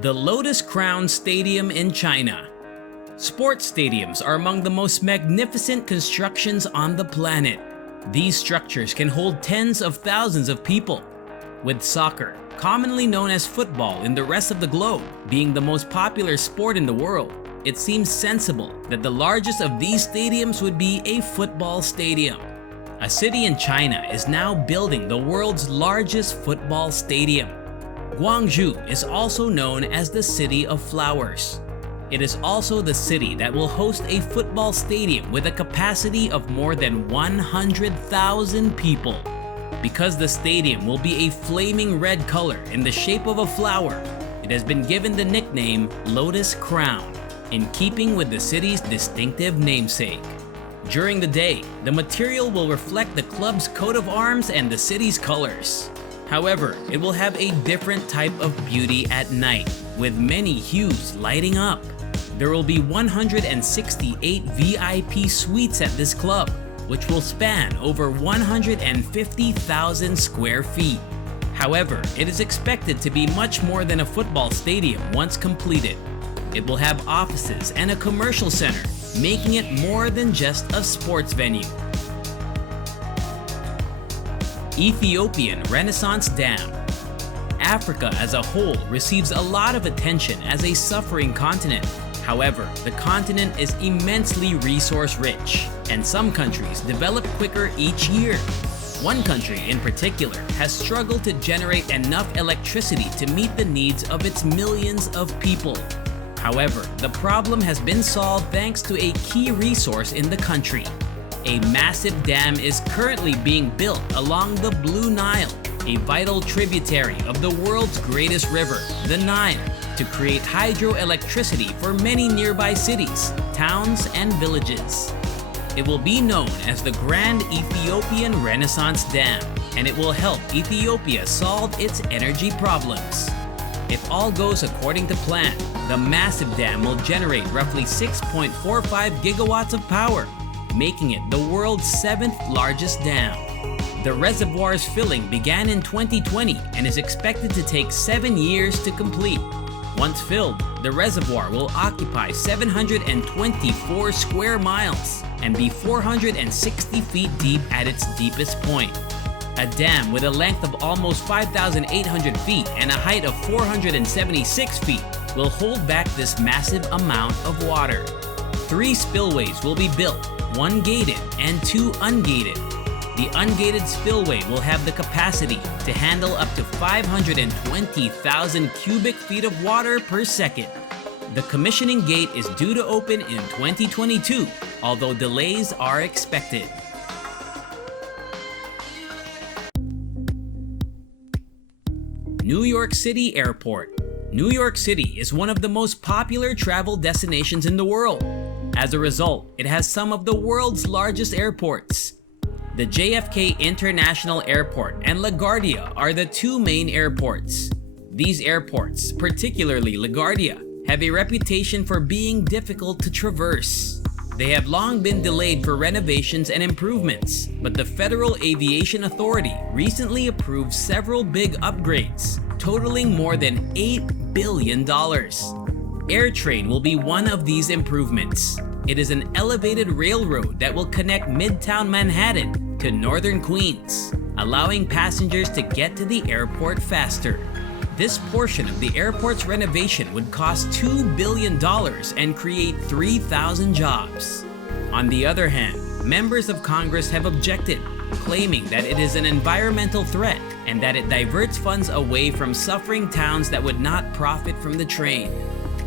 The Lotus Crown Stadium in China. Sports stadiums are among the most magnificent constructions on the planet. These structures can hold tens of thousands of people. With soccer, commonly known as football in the rest of the globe, being the most popular sport in the world, it seems sensible that the largest of these stadiums would be a football stadium. A city in China is now building the world's largest football stadium. Guangzhou is also known as the City of Flowers. It is also the city that will host a football stadium with a capacity of more than 100,000 people. Because the stadium will be a flaming red color in the shape of a flower, it has been given the nickname Lotus Crown, in keeping with the city's distinctive namesake. During the day, the material will reflect the club's coat of arms and the city's colors. However, it will have a different type of beauty at night, with many hues lighting up. There will be 168 VIP suites at this club, which will span over 150,000 square feet. However, it is expected to be much more than a football stadium once completed. It will have offices and a commercial center, making it more than just a sports venue. Ethiopian Renaissance Dam. Africa as a whole receives a lot of attention as a suffering continent. However, the continent is immensely resource-rich, and some countries develop quicker each year. One country in particular has struggled to generate enough electricity to meet the needs of its millions of people. However, the problem has been solved thanks to a key resource in the country. A massive dam is currently being built along the Blue Nile, a vital tributary of the world's greatest river, the Nile, to create hydroelectricity for many nearby cities, towns, and villages. It will be known as the Grand Ethiopian Renaissance Dam, and it will help Ethiopia solve its energy problems. If all goes according to plan, the massive dam will generate roughly 6.45 gigawatts of power, making it the world's 7th largest dam. The reservoir's filling began in 2020 and is expected to take 7 years to complete. Once filled, the reservoir will occupy 724 square miles and be 460 feet deep at its deepest point. A dam with a length of almost 5,800 feet and a height of 476 feet will hold back this massive amount of water. 3 spillways will be built, 1 gated and 2 ungated. The ungated spillway will have the capacity to handle up to 520,000 cubic feet of water per second. The commissioning gate is due to open in 2022, although delays are expected. New York City Airport. New York City is one of the most popular travel destinations in the world. As a result, it has some of the world's largest airports. The JFK International Airport and LaGuardia are the 2 main airports. These airports, particularly LaGuardia, have a reputation for being difficult to traverse. They have long been delayed for renovations and improvements, but the Federal Aviation Authority recently approved several big upgrades, totaling more than $8 billion. AirTrain will be one of these improvements. It is an elevated railroad that will connect Midtown Manhattan to Northern Queens, allowing passengers to get to the airport faster. This portion of the airport's renovation would cost $2 billion and create 3,000 jobs. On the other hand, members of Congress have objected, claiming that it is an environmental threat and that it diverts funds away from suffering towns that would not profit from the train.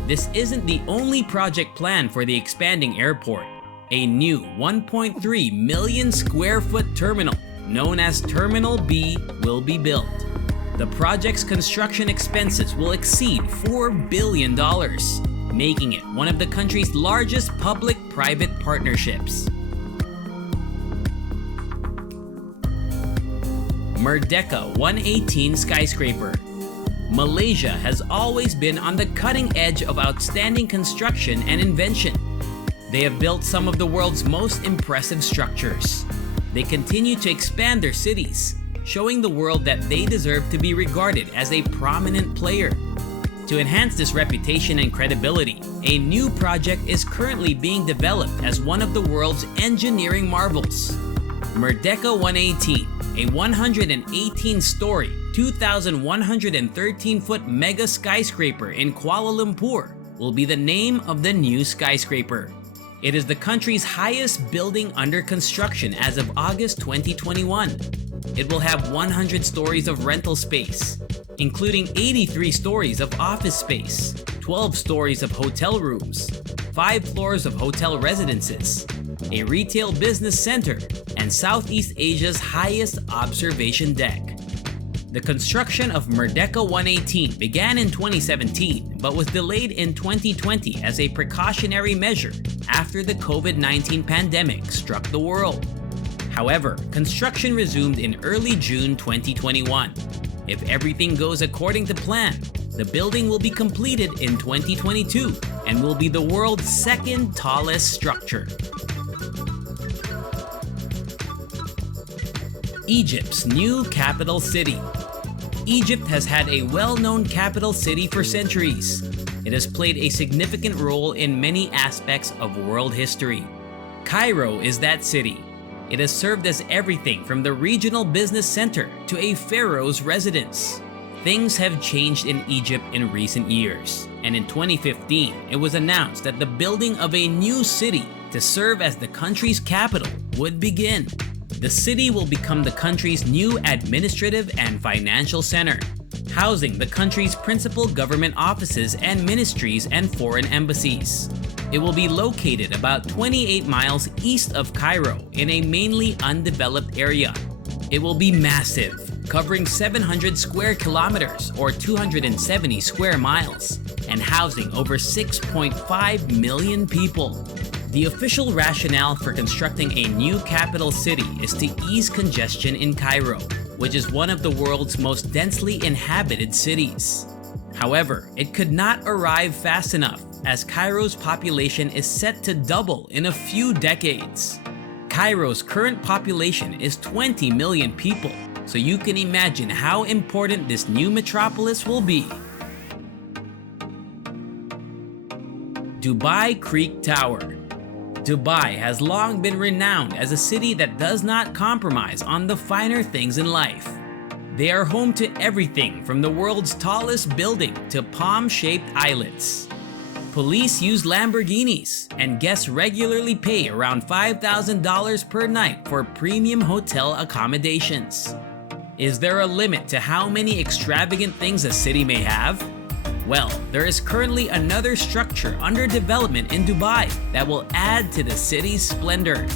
This isn't the only project planned for the expanding airport. A new 1.3 million square foot terminal, known as Terminal B, will be built. The project's construction expenses will exceed $4 billion, making it one of the country's largest public-private partnerships. Merdeka 118 skyscraper. Malaysia has always been on the cutting edge of outstanding construction and invention. They have built some of the world's most impressive structures. They continue to expand their cities, showing the world that they deserve to be regarded as a prominent player. To enhance this reputation and credibility, a new project is currently being developed as one of the world's engineering marvels. Merdeka 118, a 118-story, 2,113-foot mega skyscraper in Kuala Lumpur, will be the name of the new skyscraper. It is the country's highest building under construction as of August 2021. It will have 100 stories of rental space, including 83 stories of office space, 12 stories of hotel rooms, 5 floors of hotel residences, a retail business center, and Southeast Asia's highest observation deck. The construction of Merdeka 118 began in 2017 but was delayed in 2020 as a precautionary measure after the COVID-19 pandemic struck the world. However, construction resumed in early June 2021. If everything goes according to plan, the building will be completed in 2022 and will be the world's second tallest structure. Egypt's new capital city. Egypt has had a well-known capital city for centuries. It has played a significant role in many aspects of world history. Cairo is that city. It has served as everything from the regional business center to a pharaoh's residence. Things have changed in Egypt in recent years, and in 2015, it was announced that the building of a new city to serve as the country's capital would begin. The city will become the country's new administrative and financial center, housing the country's principal government offices and ministries and foreign embassies. It will be located about 28 miles east of Cairo in a mainly undeveloped area. It will be massive, covering 700 square kilometers or 270 square miles, and housing over 6.5 million people. The official rationale for constructing a new capital city is to ease congestion in Cairo, which is one of the world's most densely inhabited cities. However, it could not arrive fast enough, as Cairo's population is set to double in a few decades. Cairo's current population is 20 million people, so you can imagine how important this new metropolis will be. Dubai Creek Tower. Dubai has long been renowned as a city that does not compromise on the finer things in life. They are home to everything from the world's tallest building to palm-shaped islets. Police use Lamborghinis, and guests regularly pay around $5,000 per night for premium hotel accommodations. Is there a limit to how many extravagant things a city may have? Well, there is currently another structure under development in Dubai that will add to the city's splendor.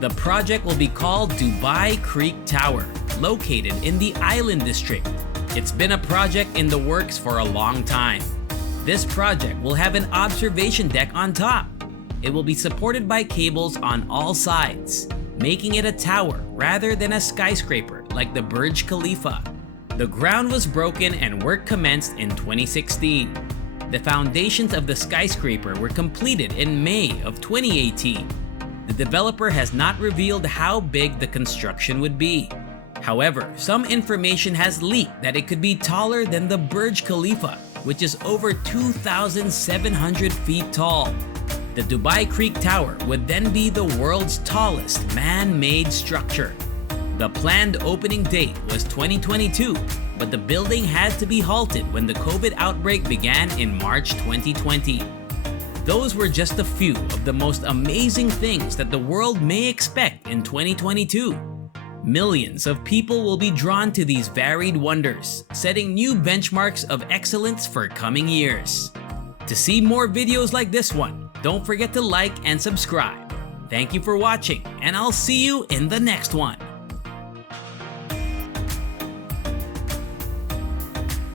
The project will be called Dubai Creek Tower, located in the Island District. It's been a project in the works for a long time. This project will have an observation deck on top. It will be supported by cables on all sides, making it a tower rather than a skyscraper like the Burj Khalifa. The ground was broken and work commenced in 2016. The foundations of the skyscraper were completed in May of 2018. The developer has not revealed how big the construction would be. However, some information has leaked that it could be taller than the Burj Khalifa, which is over 2,700 feet tall. The Dubai Creek Tower would then be the world's tallest man-made structure. The planned opening date was 2022, but the building had to be halted when the COVID outbreak began in March 2020. Those were just a few of the most amazing things that the world may expect in 2022. Millions of people will be drawn to these varied wonders, setting new benchmarks of excellence for coming years. To see more videos like this one, don't forget to like and subscribe. Thank you for watching, and I'll see you in the next one.